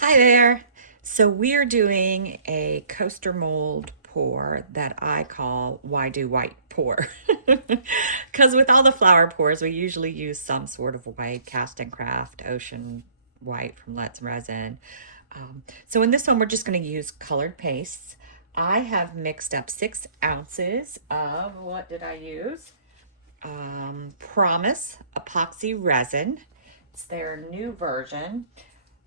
Hi there. So we're doing a coaster mold pour that I call Why Do White pour. Because with all the flower pours, we usually use some sort of white, cast and craft, ocean white from Let's Resin. So in this one, we're just going to use colored pastes. I have mixed up 6 ounces of, what did I use? Promise epoxy resin. It's their new version.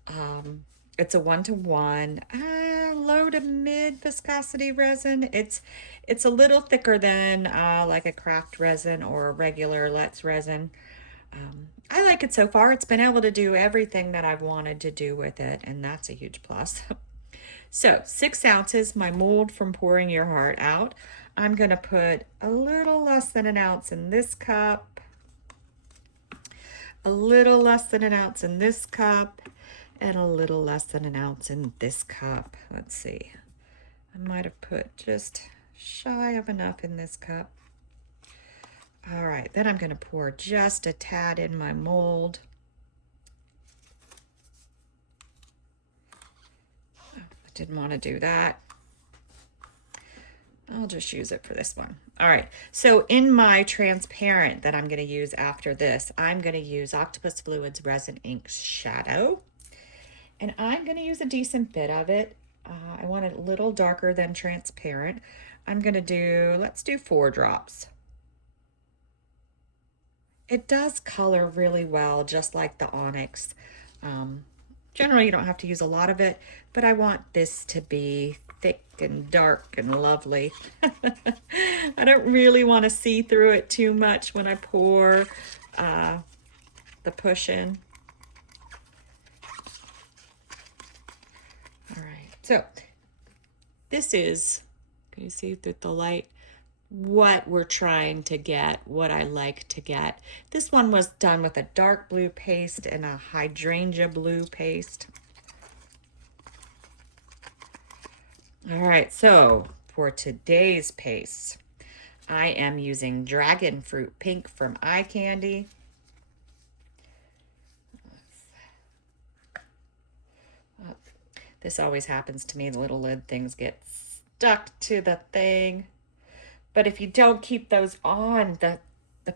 Um, it's a 1-to-1, low to mid viscosity resin. It's a little thicker than like a craft resin or a regular Let's resin. I like it so far. It's been able to do everything that I've wanted to do with it, and that's a huge plus. So 6 ounces, my mold from pouring your heart out. I'm gonna put a little less than an ounce in this cup, a little less than an ounce in this cup, and a little less than an ounce in this cup. Let's see. I might have put just shy of enough in this cup. All right, then I'm going to pour just a tad in my mold. I didn't want to do that. I'll just use it for this one. All right, so in my transparent that I'm going to use after this, I'm going to use Octopus Fluids Resin Ink Shadow. And I'm going to use a decent bit of it. I want it a little darker than transparent. I'm going to do, let's do 4 drops. It does color really well, just like the onyx. Generally, you don't have to use a lot of it, but I want this to be thick and dark and lovely. I don't really want to see through it too much when I pour the push in. All right, so this is, can you see through the light, what we're trying to get, what I like to get. This one was done with a dark blue paste and a hydrangea blue paste. All right, so for today's paste, I am using Dragon Fruit Pink from Eye Candy. This always happens to me. The little lid things get stuck to the thing. But if you don't keep those on, the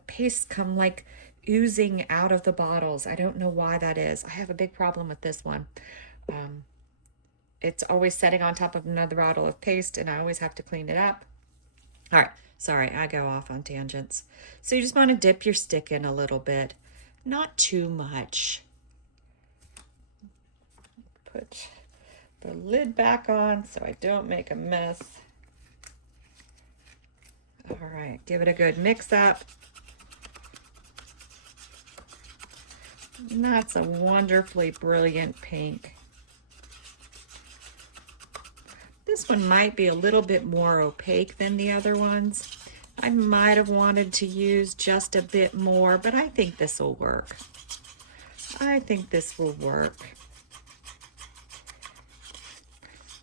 pastes come like oozing out of the bottles. I don't know why that is. I have a big problem with this one. It's always setting on top of another bottle of paste, and I always have to clean it up. All right, sorry, I go off on tangents. So you just want to dip your stick in a little bit, not too much. Put the lid back on so I don't make a mess. All right, give it a good mix up. And that's a wonderfully brilliant pink. This one might be a little bit more opaque than the other ones. I might have wanted to use just a bit more, but I think this will work. I think this will work.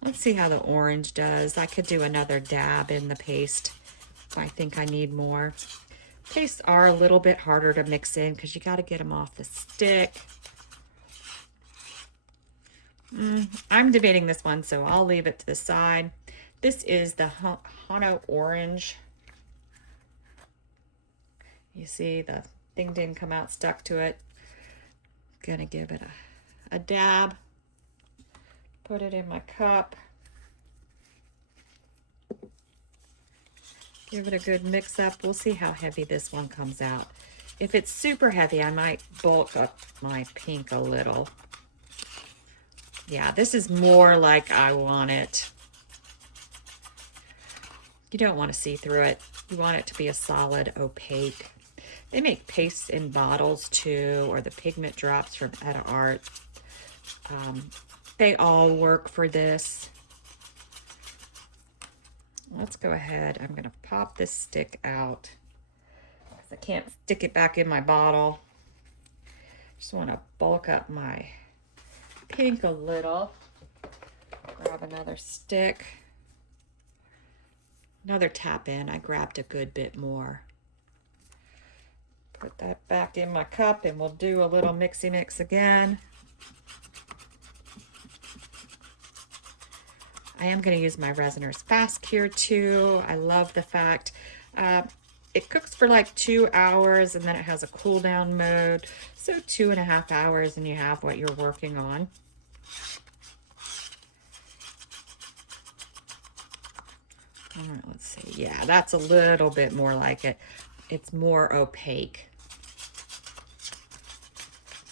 Let's see how the orange does. I could do another dab in the paste if I think I need more. Pastes are a little bit harder to mix in because you got to get them off the stick. I'm debating this one, so I'll leave it to the side. This is the Hano Orange. You see the thing didn't come out, stuck to it. Gonna give it a dab. Put it in my cup. Give it a good mix up. We'll see how heavy this one comes out. If it's super heavy, I might bulk up my pink a little. Yeah, this is more like I want it. You don't want to see through it. You want it to be a solid opaque. They make pastes in bottles too, or the pigment drops from Art. They all work for this. Let's go ahead. I'm going to pop this stick out because I can't stick it back in my bottle. Just want to bulk up my pink a little. Grab another stick. Another tap in. I grabbed a good bit more. Put that back in my cup and we'll do a little mixy mix again. I am going to use my Resiner's Fast Cure too. I love the fact it cooks for like 2 hours and then it has a cool down mode. So 2.5 hours and you have what you're working on. All right, let's see. Yeah, that's a little bit more like it. It's more opaque.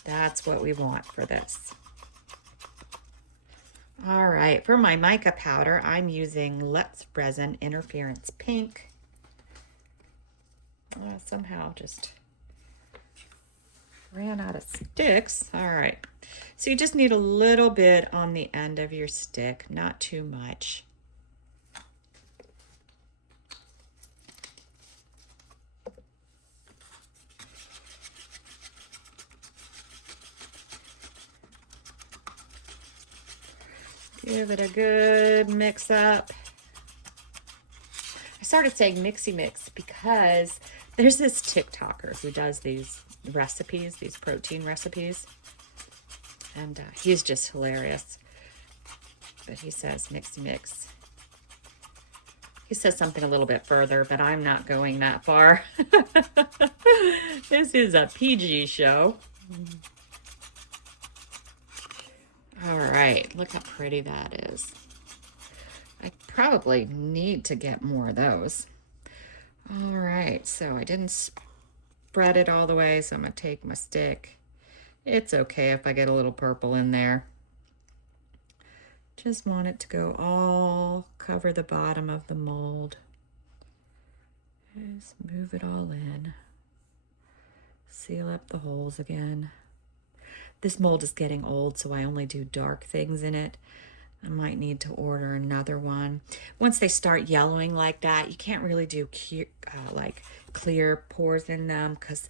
That's what we want for this. All right, for my mica powder, I'm using Let's Resin Interference Pink. Somehow just ran out of sticks. All right, so you just need a little bit on the end of your stick, not too much. Give it a good mix up. I started saying mixy mix because there's this TikToker who does these recipes, these protein recipes, and he's just hilarious. But he says mixy mix. He says something a little bit further, but I'm not going that far. This is a PG show. All right, look how pretty that is. I probably need to get more of those. All right, so I didn't spread it all the way, so I'm gonna take my stick. It's okay if I get a little purple in there. Just want it to go all cover the bottom of the mold. Just move it all in. Seal up the holes again. This mold is getting old, so I only do dark things in it. I might need to order another one. Once they start yellowing like that, you can't really do like clear pores in them because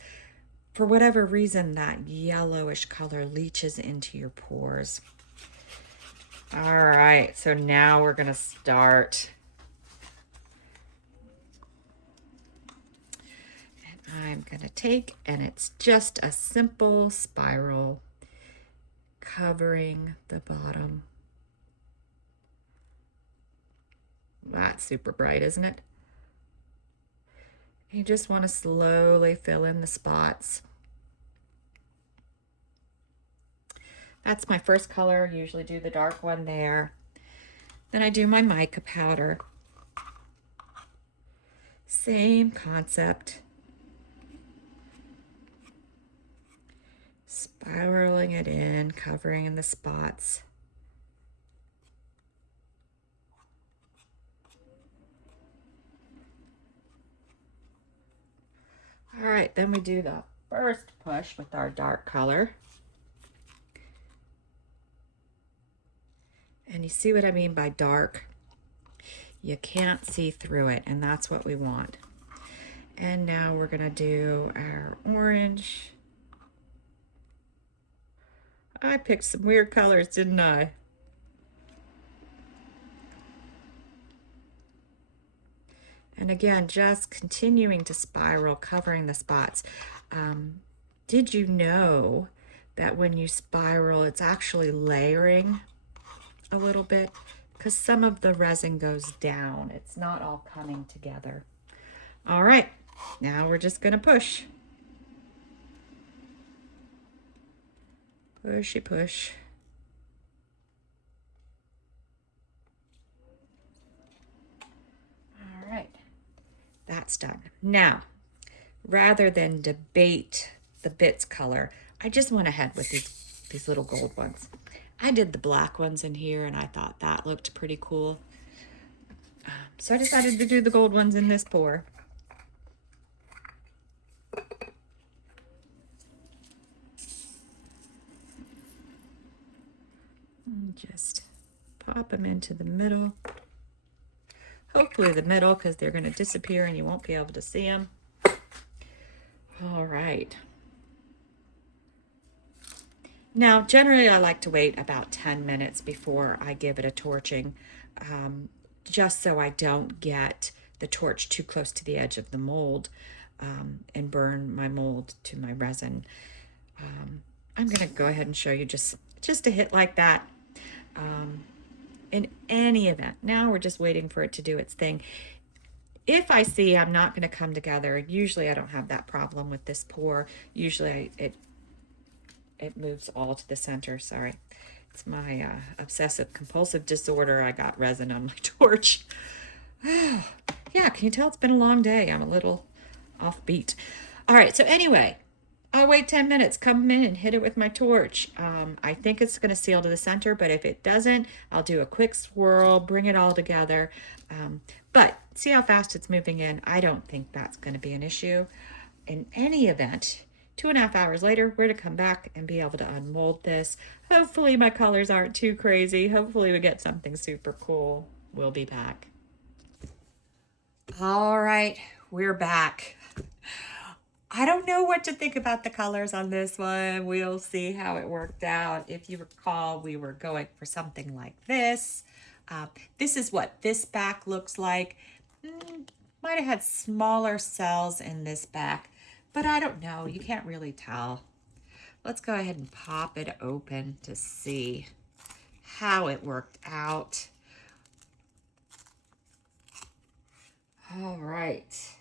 for whatever reason, that yellowish color leaches into your pores. All right, so now we're gonna start. And I'm gonna take, and it's just a simple spiral covering the bottom. That's super bright, isn't it? You just want to slowly fill in the spots. That's my first color. Usually do the dark one there. Then I do my mica powder. Same concept. Spiraling it in, covering in the spots. All right, then we do the first push with our dark color. And you see what I mean by dark? You can't see through it, and that's what we want. And now we're gonna do our orange. I picked some weird colors, didn't I? And again, just continuing to spiral, covering the spots. Did you know that when you spiral, it's actually layering a little bit? Because some of the resin goes down. It's not all coming together. All right, now we're just gonna push. Pushy push. All right, that's done. Now, rather than debate the bits color, I just went ahead with these little gold ones. I did the black ones in here and I thought that looked pretty cool. So I decided to do the gold ones in this pour. And just pop them into the middle. Hopefully the middle, because they're going to disappear and you won't be able to see them. All right. Now, generally I like to wait about 10 minutes before I give it a torching, just so I don't get the torch too close to the edge of the mold and burn my mold to my resin. I'm going to go ahead and show you just a hit like that. In any event, now we're just waiting for it to do its thing. If I see I'm not going to come together, usually I don't have that problem with this pour. Usually it moves all to the center. Sorry. It's my obsessive compulsive disorder. I got resin on my torch. Yeah, can you tell it's been a long day? I'm a little offbeat. All right, so anyway, I'll wait 10 minutes, come in and hit it with my torch. I think it's gonna seal to the center, but if it doesn't, I'll do a quick swirl, bring it all together. But see how fast it's moving in. I don't think that's gonna be an issue. In any event, 2.5 hours later, we're to come back and be able to unmold this. Hopefully my colors aren't too crazy. Hopefully we get something super cool. We'll be back. All right, we're back. I don't know what to think about the colors on this one. We'll see how it worked out. If you recall, we were going for something like this. This is what this back looks like. Might have had smaller cells in this back, but I don't know. You can't really tell. Let's go ahead and pop it open to see how it worked out. All right.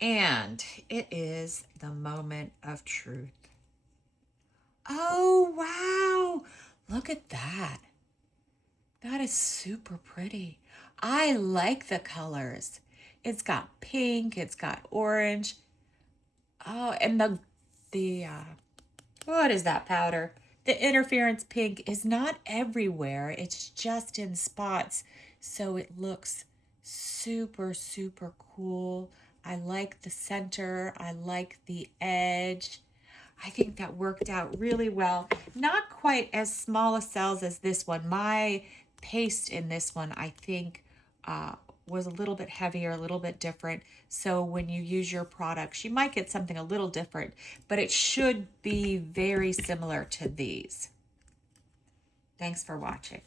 And it is the moment of truth. Oh, wow. Look at that. That is super pretty. I like the colors. It's got pink, it's got orange. Oh, and the what is that powder? The interference pink is not everywhere. It's just in spots. So it looks super, super cool. I like the center. I like the edge. I think that worked out really well. Not quite as small a cells as this one. My paste in this one, I think, was a little bit heavier, a little bit different. So when you use your products, you might get something a little different, but it should be very similar to these. Thanks for watching.